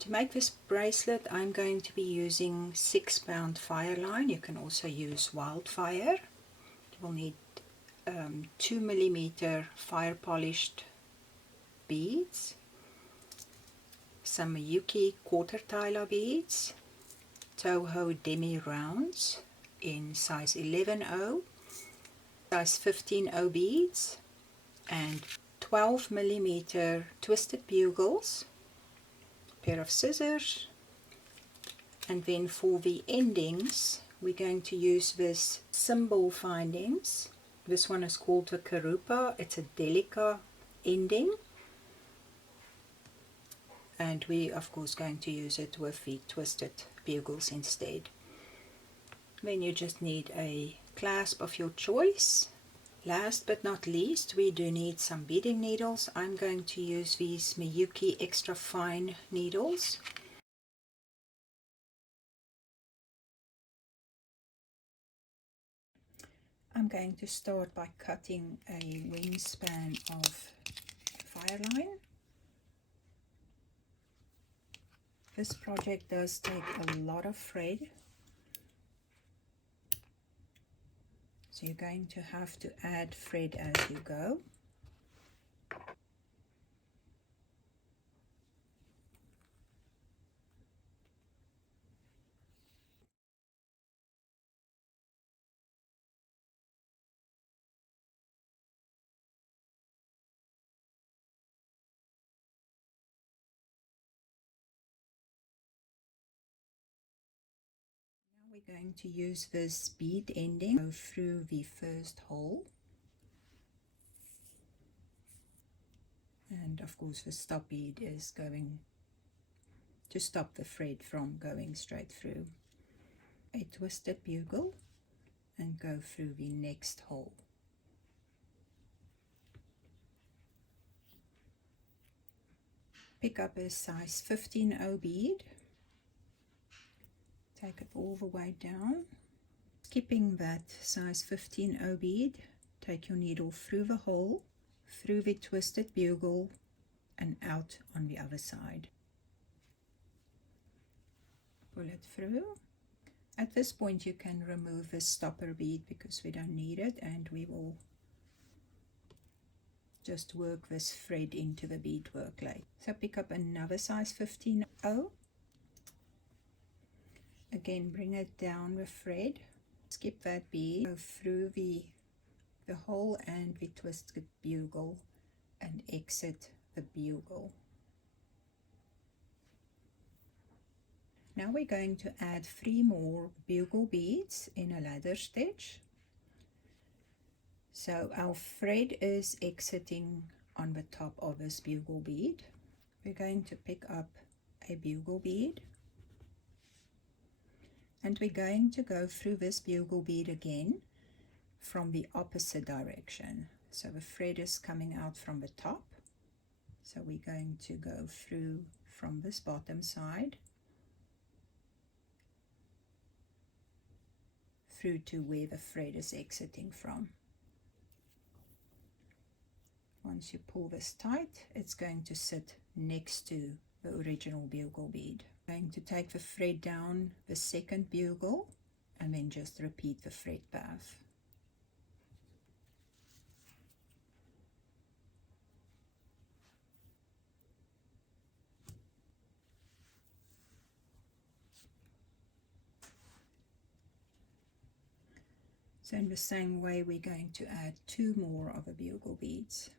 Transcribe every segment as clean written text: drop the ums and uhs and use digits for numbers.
To make this bracelet, I'm going to be using 6-pound fire line. You can also use wildfire. You will need 2mm fire polished beads, some Yuki Quarter Tila beads, Toho demi rounds in size 11/0, size 15/0 beads, and 12mm twisted bugles, pair of scissors, and then for the endings we're going to use this Cymbal findings. This one is called the Karoupa. It's a Delica ending, and we of course going to use it with the twisted bugles instead. Then you just need a clasp of your choice. Last but not least, we do need some beading needles. I'm going to use these Miyuki extra fine needles. I'm going to start by cutting a wingspan of fire line. This project does take a lot of thread, so you're going to have to add thread as you go. We're going to use this bead ending go through the first hole, and of course the stop bead is going to stop the thread from going straight through. A twisted bugle and go through the next hole. Pick up a size 15/0 bead, take it all the way down. Skipping that size 15/0 bead, take your needle through the hole, through the twisted bugle, and out on the other side. Pull it through. At this point you can remove the stopper bead because we don't need it, and we will just work this thread into the beadwork later. So pick up another size 15/0. Again, bring it down with thread. Skip that bead, go through the hole and the twisted bugle and exit the bugle. Now we're going to add 3 more bugle beads in a ladder stitch. So our thread is exiting on the top of this bugle bead. We're going to pick up a bugle bead, and we're going to go through this bugle bead again from the opposite direction. So the thread is coming out from the top, so we're going to go through from this bottom side through to where the thread is exiting from. Once you pull this tight, it's going to sit next to the original bugle bead. I'm going to take the thread down the second bugle and then just repeat the thread path. So in the same way, we're going to add 2 more of the bugle beads.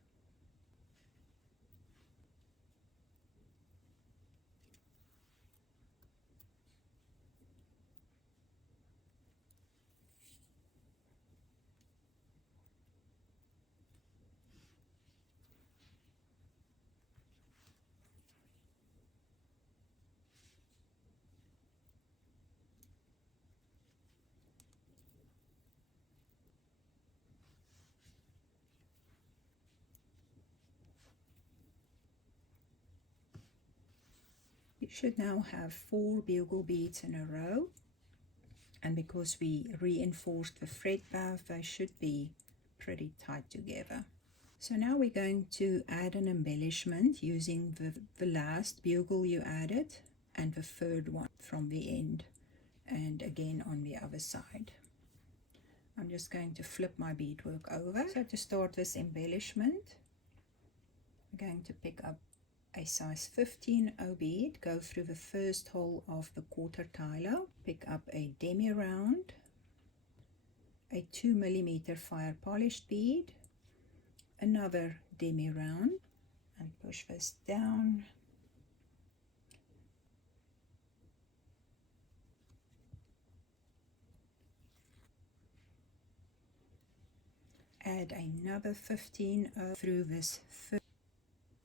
You should now have 4 bugle beads in a row, and because we reinforced the thread path, they should be pretty tight together. So now we're going to add an embellishment using the last bugle you added, and the third one from the end, and again on the other side. I'm just going to flip my beadwork over. So to start this embellishment, I'm going to pick up a size 15 O bead, go through the first hole of the Quarter Tila, pick up a demi round, a 2mm fire polished bead, another demi round, and push this down. Add another 15 O through this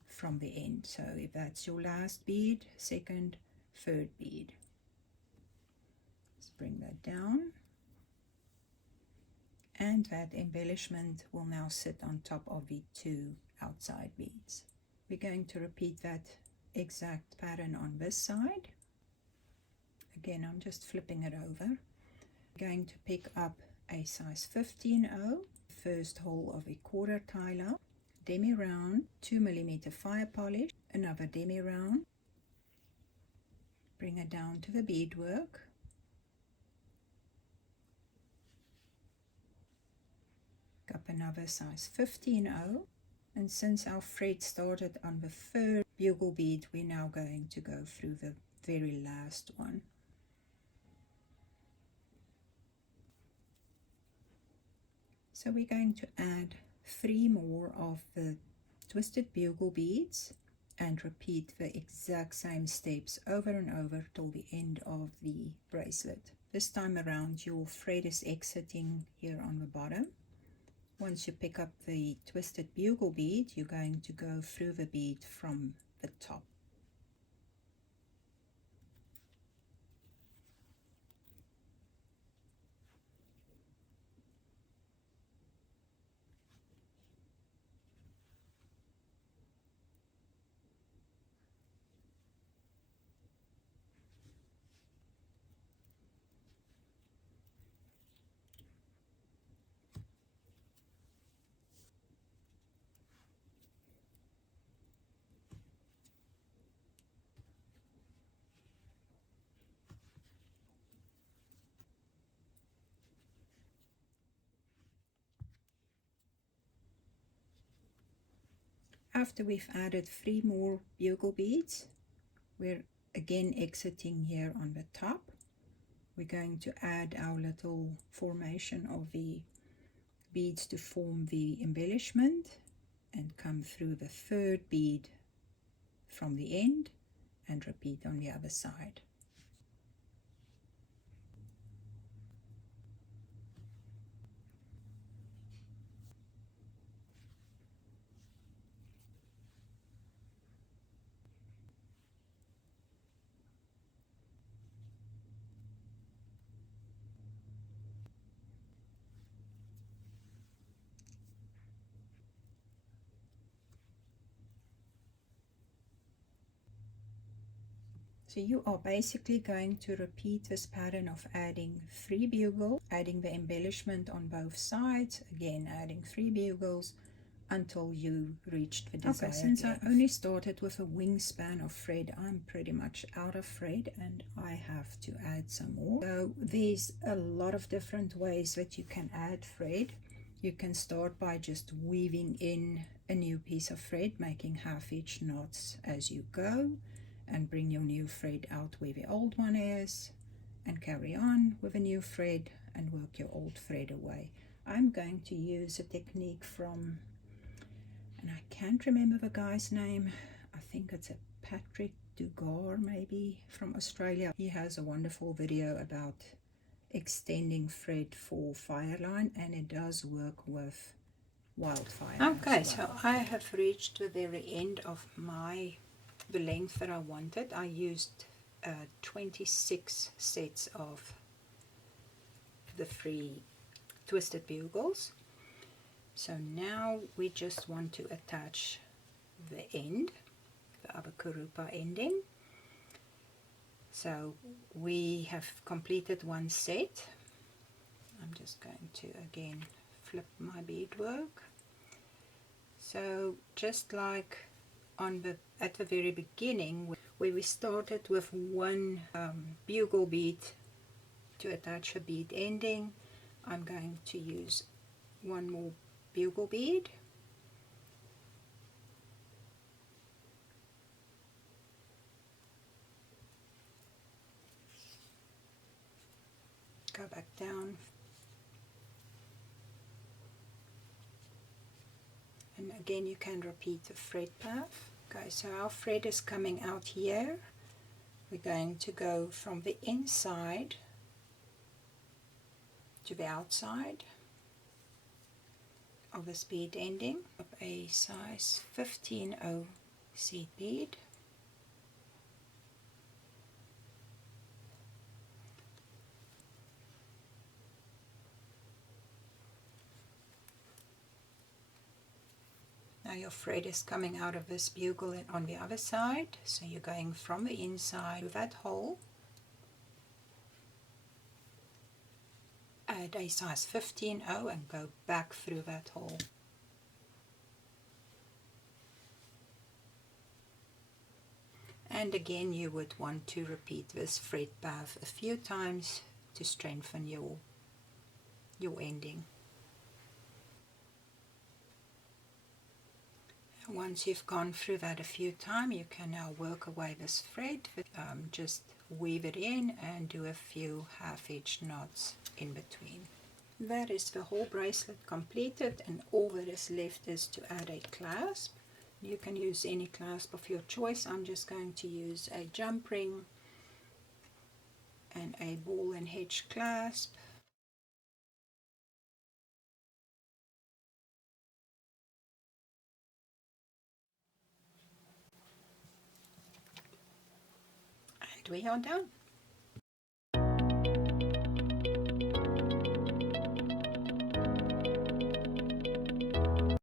from the end. So if that's your last bead, second, third bead. Let's bring that down. And that embellishment will now sit on top of the 2 outside beads. We're going to repeat that exact pattern on this side. Again, I'm just flipping it over. I'm going to pick up a size 15 O, first hole of a Quarter Tila, demi round, 2mm fire polish, another demi round, bring it down to the beadwork, up another size 15 O, and since our thread started on the third bugle bead, we're now going to go through the very last one. So we're going to add 3 more of the twisted bugle beads and repeat the exact same steps over and over till the end of the bracelet. This time around your thread is exiting here on the bottom. Once you pick up the twisted bugle bead, you're going to go through the bead from the top. After we've added 3 more bugle beads, we're again exiting here on the top. We're going to add our little formation of the beads to form the embellishment and come through the third bead from the end and repeat on the other side. So you are basically going to repeat this pattern of adding 3 bugles, adding the embellishment on both sides, again adding 3 bugles until you reach the desired length. Since I only started with a wingspan of thread, I'm pretty much out of thread and I have to add some more. So there's a lot of different ways that you can add thread. You can start by just weaving in a new piece of thread, making half-inch knots as you go, and bring your new thread out where the old one is, and carry on with a new thread and work your old thread away. I'm going to use a technique from, and I can't remember the guy's name, I think it's a Patrick Dugar maybe, from Australia. He has a wonderful video about extending thread for fireline, and it does work with wildfire. Okay, so I have reached the very end of the length that I wanted. I used 26 sets of the 3 twisted bugles. So now we just want to attach the end, the other Karoupa ending. So we have completed 1 set. I'm just going to again flip my beadwork. So just like at the very beginning, where we started with one bugle bead to attach a bead ending, I'm going to use one more bugle bead. Go back down, and again you can repeat the thread path. Okay, so our thread is coming out here. We're going to go from the inside to the outside of this bead ending of a size 15/0 seed bead. Now your thread is coming out of this bugle on the other side, so you're going from the inside to that hole. Add a size 15/0 and go back through that hole. And again you would want to repeat this thread path a few times to strengthen your ending. Once you've gone through that a few times, you can now work away this thread. Just weave it in and do a few half-edged knots in between. That is the whole bracelet completed, and all that is left is to add a clasp. You can use any clasp of your choice. I'm just going to use a jump ring and a ball and hedge clasp. And we are done.